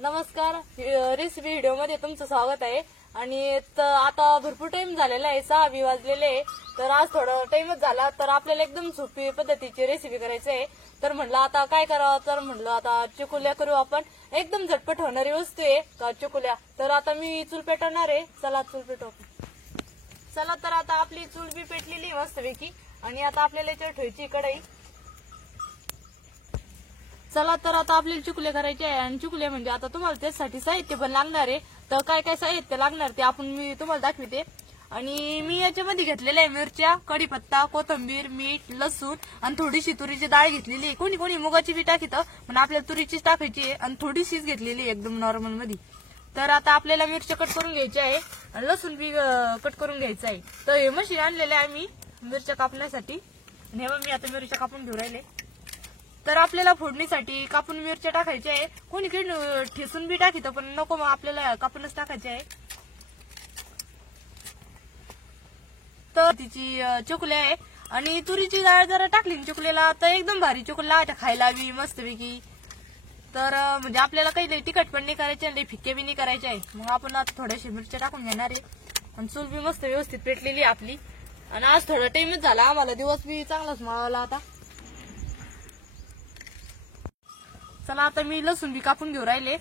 नमस्कार, recipe video मध्ये तुमचं स्वागत आहे। आणि आता भरपूर टाइम झालेला आहे, 6 वाजलेले आहे। तर आज थोडा टाइमच झाला, तर आपल्याला एकदम सोपी पद्धतीची रेसिपी करायची आहे। तर म्हणलं आता काय करावं, तर म्हणलं आता चकुल्या करू आपण। एकदम झटपट होणारी वस्तू आहे का चकुल्या। तर आता मी चूल पेटवणार आहे, चला चूल पेटवू। चला तर आता आपली चूल बी पेटलेली मस्तपैकी, आणि आता आपल्याला याच्यावर ठेवायची कढई। चला तर आता आपल्याला चुकले करायचे आहे, आणि चुकले म्हणजे आता तुम्हाला त्यासाठी साहित्य पण लागणार आहे। तर काय काय साहित्य लागणार ते मी तुम्हाला दाखवते। आणि मी याच्यामध्ये घेतलेल्या आहे मिरच्या, कढीपत्ता, कोथिंबीर, मीठ, लसूण आणि थोडीशी तुरीची डाळ घेतलेली आहे। कोणी कोणी मुगाची बी टाकीतं, पण आपल्याला तुरीचीच टाकायची आहे, आणि थोडीशीच घेतलेली आहे एकदम नॉर्मल मध्ये। तर आता आपल्याला मिरच्या कट करून घ्यायची आहे, आणि लसूण बी कट करून घ्यायचं आहे। तर हे मशीन आणलेले आहे मी मिरच्या कापण्यासाठी, आणि मी आता मिरच्या कापून घेऊन राहिले। तर आपल्याला फोडणीसाठी कापून मिरच्या टाकायच्या आहे। कोणी कोणी ठेसून बी टाकीतं, पण नको, मग आपल्याला कापूनच टाकायचे आहे। तर तिची चकुल्या आहे, आणि तुरीची डाळ जरा टाकली चकुल्याला तर एकदम भारी चकुल्या खायला बी मस्तपैकी। तर म्हणजे आपल्याला काही लई तिखट पण नाही करायचे, लई फिक्के बी नाही करायचे आहे। मग आपण आता थोड्याशा मिरच्या टाकून घेणार आहे, आणि चूल बी मस्त व्यवस्थित पेटलेली आपली। आणि आज थोडा टाइमच झाला आम्हाला, दिवस बी चांगलाच माळवला आता। चला आता मी लसूण बी कापून घेऊ राहिले,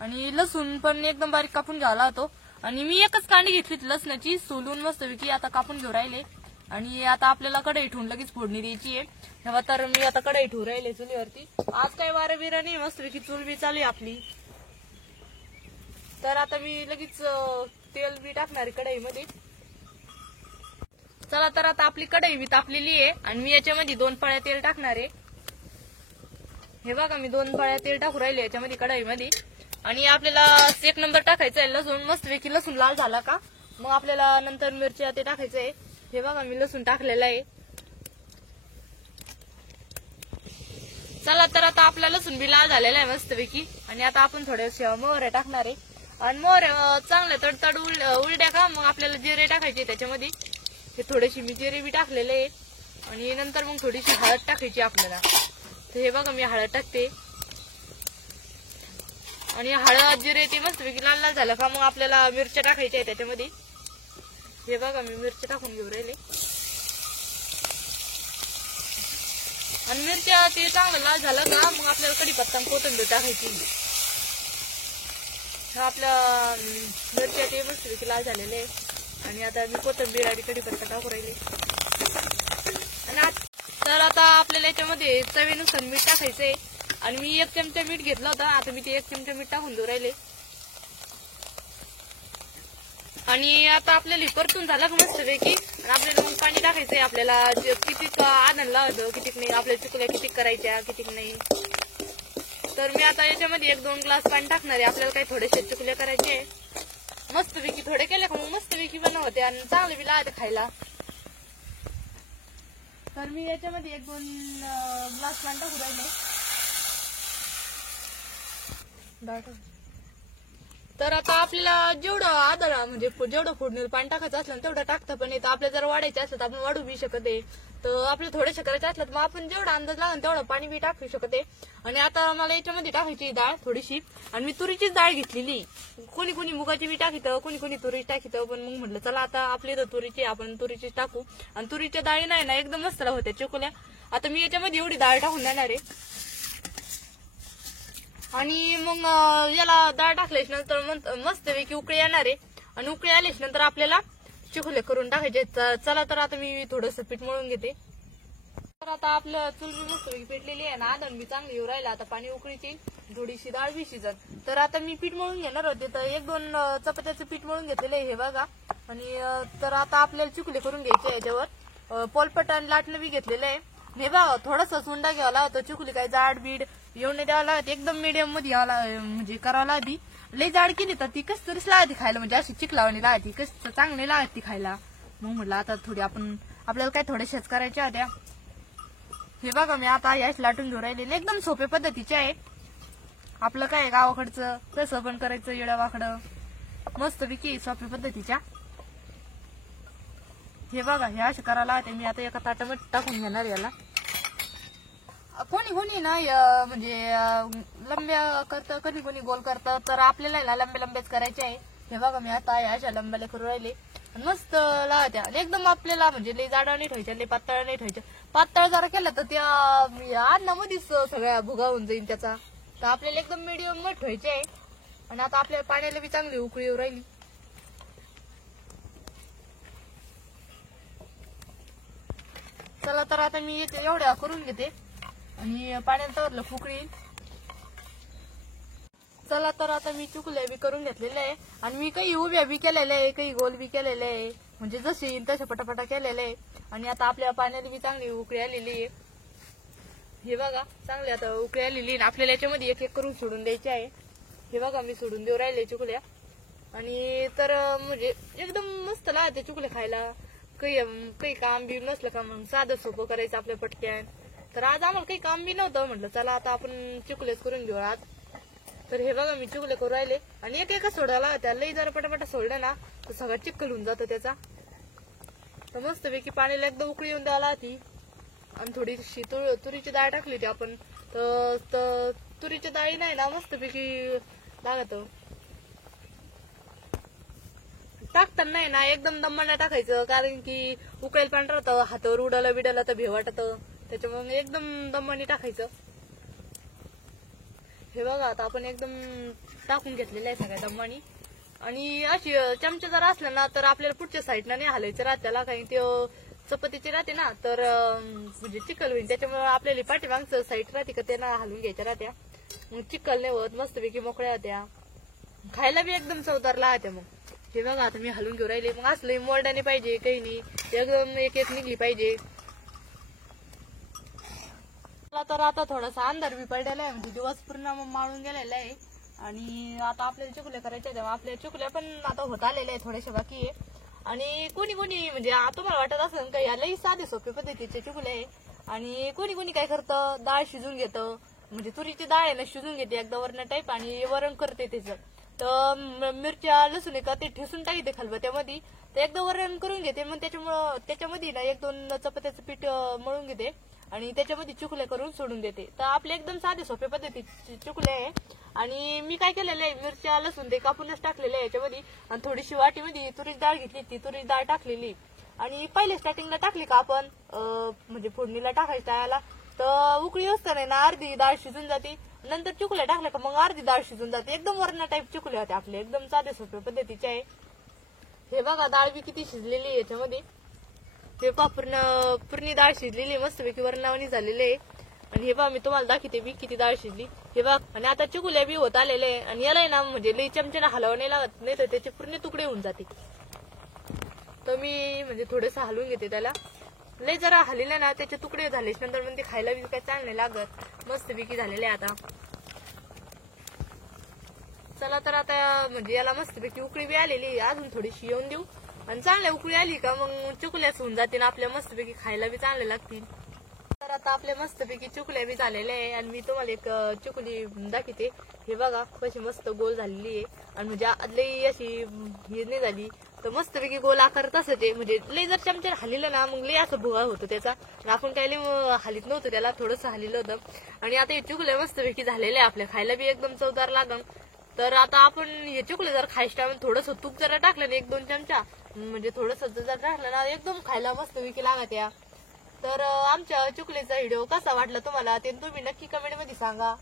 आणि लसूण पण एकदम बारीक कापून घ्यायला होतो। आणि मी एकच कांडी घेतली लसणाची सोलून मस्तपैकी आता कापून घेऊ राहिले। आणि आता आपल्याला कढई ठेवून लगेच फोडणी द्यायची आहे। तेव्हा तर मी आता कढई ठेवू राहिले चुलीवरती। आज काही वारं बिरा नाही, मस्तपैकी चूल बी चालू आहे आपली। तर आता मी लगेच तेल बी टाकणार कढईमध्ये। चला तर आता आपली कढई बी तापलेली आहे, आणि मी याच्यामध्ये 2 पळ्या तेल टाकणार आहे। हे बघा मी 2 पळ्या तेल टाकू राहिले याच्यामध्ये कढईमध्ये। आणि आपल्याला 1 नंबर टाकायचा आहे लसूण, मस्तपैकी लसूण लाल झाला का मग आपल्याला नंतर मिरच्या ते टाकायचं आहे। हे बघा मी लसूण टाकलेला आहे। चला तर आता आपला लसूण बी लाल झालेला आहे मस्तपैकी, आणि आता आपण थोड्याशा मोहऱ्या टाकणार आहे। आणि मोहऱ्या चांगल्या तडतड उलट्या का मग आपल्याला जिरे टाकायचे त्याच्यामध्ये। हे थोडेशी मी जिरे बी टाकलेले आहे, आणि नंतर मग थोडीशी हळद टाकायची आपल्याला। तर हे बघा मी हळद टाकते, आणि हळद जिरे ते मस्तपैकी लाल लाल झालं का मग आपल्याला मिरच्या टाकायच्या आहे त्याच्यामध्ये। हे बघा मी मिरच्या टाकून घेऊ राहिले, आणि मिरच्या ते चांगलं लाल झालं का मग आपल्याला कढीपत्ता कोथिंबीर टाकायची। आपल्या मिरच्या ते मस्तपैकी लाल झालेले आहे, आणि आता मी कोथिंबीर आणि कढीपत्ता टाकू राहिले। आणि तर आता आपल्याला याच्यामध्ये चवीनुसार मीठ टाकायचंय, आणि मी 1 चमचा मीठ घेतलं होतं, आता मी ते 1 चमचा मीठ टाकून देऊ राहिले। आणि आता आपल्याला परतून झाला का मस्तपैकी, आणि आपल्याला मग पाणी टाकायचंय। आपल्याला किती आदन लावायचं, किती नाही, आपल्या चुकल्या किती करायच्या किती नाही। तर मी आता याच्यामध्ये 1-2 ग्लास पाणी टाकणार आहे। आपल्याला काही थोडेसे चुकल्या करायचे मस्तपैकी, थोडे केले का मग मस्तपैकी बनवते, आणि चांगले बी लागते खायला। तर मी याच्यामध्ये 1-2 ग्लास पाणी टाकू राहिले। तर आता आपल्याला जेवढं आदळा म्हणजे जेवढं फोडणीवर पाणी टाकायचं असलं तेवढं टाकतं पण येतं। आपल्याला जर वाढायचं असलं तर आपण वाढू बी शकत आहे। तर आपल्याला थोडेसे करायचे असलं तर मग आपण जेवढा अंदाज लागेल तेवढं पाणी बी टाकू शकते। आणि आता मला याच्यामध्ये टाकायची डाळ थोडीशी, आणि मी तुरीचीच डाळ घेतलेली। कोणी कोणी मुगाची बी टाकीतं, कोणी कोणी तुरीची टाकीतं, पण मग म्हटलं चला आता आपली तर तुरीची आपण तुरीचीच टाकू। आणि तुरीच्या डाळी नाही ना एकदम मस्त होत्या चकुल्या। आता मी याच्यामध्ये एवढी डाळ टाकून देणार आहे, आणि मग याला डाळ टाकल्याच नंतर मस्तपैकी उकळी येणार आहे, आणि उकळी आल्याच नंतर आपल्याला चिकुले करून टाकायचे। चला तर आता मी थोडंसं पीठ मळून घेते। तर आता आपलं चूल बी मस्तपैकी पेटलेली आहे ना, आदन बी चांगली येऊ राहिला। आता पाणी उकळीची, थोडीशी डाळ बी शिजत। तर आता मी पीठ मळून घेणार होते, तर 1-2 चपात्याचं पीठ मळून घेतलेलं आहे हे बघा। आणि तर आता आपल्याला चिकुले करून घ्यायचे याच्यावर पोलपट आणि लाटणं बी घेतलेलं आहे। हे बघा थोडासा सुंडा घ्यावा लागतो, चिकुली काय जाड बीड येऊन द्यावा लागत, एकदम मीडियम मध्ये यावं म्हणजे करावं लागती। लई जाड केली तर ती कस तरीच लागते खायला, म्हणजे अशी चिकलावणी लागते, कस चांगली लागते खायला। मग म्हटलं आता थोडी आपल्याला काय थोड्याशाच करायच्या होत्या। हे बघा मी आता याच लाटून घेऊ राहिले, एकदम सोप्या पद्धतीचे आहे। आपलं काय गावाकडचं तसं पण करायचं येड्या वाकडं मस्तपैकी सोप्या पद्धतीच्या। हे बघा हे असे करायला लागते। मी आता एका ताटामध्ये टाकून घेणार याला, कोणी कोणी ना म्हणजे लंब्या करतं, कोणी कोणी गोल करतं. तर आपल्याला ना लंबे लंबेच करायचे आहे. हे बघा मी आता अशा लंब्याला करू राहिले. मस्त लावायच्या आणि एकदम आपल्याला म्हणजे लई जाडा नाही ठेवायच्या, लई पातळ नाही ठेवायच्या. पातळ जरा केलं तर त्या अन्नामध्येच सगळ्या भुगा होऊन जाईल त्याचा. तर आपल्याला एकदम मिडियम मध्ये ठेवायचे आहे. आणि आता आपल्या पाण्याला बी चांगली उकळी येऊ राहिली. चला तर आता मी एवढ्या करून घेते आणि पाण्यात तवरलं फुकळी. चला तर आता मी चुकल्या बी करून घेतलेल्या आहे आणि मी काही उभ्या बी केलेल्या आहे, काही गोल बी केलेले आहे, म्हणजे जसे येईल तसे पटापटा केलेले आहे. आणि आता आपल्या पाण्याला बी चांगली उकळी आलेली आहे. हे बघा चांगली आता उकळी आलेली आहे. आपल्याला याच्यामध्ये एक एक करून सोडून द्यायचे आहे. हे बघा मी सोडून देऊ राहिले चुकल्या. आणि तर म्हणजे एकदम मस्त लागते चुकले खायला. काही काम बी नसलं का मग साधं सोपं करायचं आपल्या पटक्यान. तर आज आम्हाला काही काम बी नव्हतं, म्हटलं चला आता आपण चुकलेच करून घेऊ आज. तर हे बघा मी चुकले करू राहिले आणि एक एका सोडायला त्या लई जरा पटापटा सोडलं ना तर सगळं चिखल होऊन जातं त्याचा. तर मस्तपैकी पाण्याला एकदा उकळी येऊन द्यायला ती. आणि थोडीशी तुरीची डाळ टाकली होती आपण. तर तुरीची डाळी नाही ना मस्तपैकी लागत. टाकताना नाही ना एकदम दमाने टाकायचं, कारण की उकळेल पाणी राहतं, हातावर उडालं बिडालं तर भेव वाटत. त्याच्यामुळे एकदम दमाने टाकायचं. हे बघा आता आपण एकदम टाकून घेतलेलं आहे सगळ्या दमानी. आणि अशी चमचा जर असला ना तर आपल्याला पुढच्या साईडला नाही हलायचं राहत त्याला, काही ते चपातीची राहते ना तर म्हणजे चिखल होईल. त्याच्यामुळे आपल्याला पाठीमागचं साईड राहते का त्यांना हलवून घ्यायच्या राहत्या. मग चिखल नाही होत, मस्तपैकी मोकळ्या होत्या, खायला बी एकदम चवदार लागत्या. मग हे बघा आता मी हलवून घेऊ राहिले. मग असलं मोरडाने पाहिजे, काही नाही एकदम एक एक निघली पाहिजे. तर आता थोडासा अंधार बी पडलेला आहे, म्हणजे दिवस पूर्ण माळून गेलेला आहे. आणि आता आपल्याला चुकल्या करायच्या तेव्हा आपल्या चुकल्या पण आता होत आलेल्या आहे, थोड्याशा बाकी आहे. आणि कोणी कोणी म्हणजे तुम्हाला वाटत असेल का यालाही साधे सोपे पद्धतीचे चुकले आहे. आणि कोणी कोणी काय करतं, डाळ शिजून घेतं, म्हणजे तुरीची डाळ आहे ना शिजून घेते एकदा वरण टाईप आणि वरण करते त्याचं. तर मिरच्या लसूण का ते ठेसून टाकते खलबत्यामध्ये, तर एकदा वरण करून घेते. मग त्याच्यामध्ये ना एक दोन चपात्याचं पीठ मळून घेते आणि त्याच्यामध्ये चुकले करून सोडून देते. तर आपले एकदम साधे सोपे पद्धतीचे चुकले आहे. आणि मी काय केलेलं आहे, मिरच्या लसूण ते कापूनच टाकलेले आहे याच्यामध्ये. आणि थोडीशी वाटीमध्ये तुरीची डाळ घेतली, ती तुरीची डाळ टाकलेली. आणि पहिले स्टार्टिंगला टाकली का आपण म्हणजे फोडणीला टाकायच्या टाळाला, तर उकळी असताना ना अर्धी डाळ शिजून जाते. नंतर चुकल्या टाकल्या का मग अर्धी डाळ शिजून जाते. एकदम वरण टाईप चुकले होते आपले, एकदम साधे सोपे पद्धतीचे आहे. हे बघा डाळ बी किती शिजलेली आहे याच्यामध्ये. हे पहा पूर्ण डाळ शिजलेली मस्तपैकी वरणावणी झालेली आहे. आणि हे पहा मी तुम्हाला दाखवते बी किती डाळ शिजली. हे बघ आणि आता चुकुल्या बी होत आलेले आहे. आणि याला ना म्हणजे लई चमच्याने हलवावं नाही लागत, नाही तर त्याचे पूर्ण तुकडे होऊन जाते. तर मी म्हणजे थोडंसं हलवून घेते त्याला. लई जरा हलले ना त्याचे तुकडे झालेच नंतर म्हणजे खायला बी काय चांगलं नाही लागत. मस्तपैकी झालेले आहे आता. चला तर आता म्हणजे याला मस्तपैकी उकळी बी आलेली, अजून थोडीशी येऊन देऊ. आणि चांगल्या उकळी आली का मग चुकल्याच होऊन जातील आपल्या, मस्तपैकी खायला बी चांगले लागतील. तर आता आपल्या मस्तपैकी चुकल्या बी झालेल्या आहे. आणि मी तुम्हाला एक चुकली दाखवते. हे बघा कशी मस्त गोल झालेली आहे. आणि म्हणजे लई अशी हे नाही झाली तर मस्तपैकी गोल आकार तसंच आहे. म्हणजे लई जर चमच्याने हल्लं ना मग लई असं भुगा होतो त्याचा. आपण काही लई हलीत नव्हतं त्याला, थोडंसं हल्लं होतं. आणि आता हे चुकल्या मस्तपैकी झालेले आहे आपल्या, खायला बी एकदम चवदार लागन. तर आता आपण हे चुकले जर खायच्या टायमाला थोडंसं तूप जरा टाकलं ना, 1-2 चमचा म्हणजे थोडंसं जर टाकलं ना एकदम खायला मस्तपैकी लागत या. तर आमच्या चुकलीचा व्हिडिओ कसा वाटला तुम्हाला ते तुम्ही नक्की कमेंट मध्ये सांगा.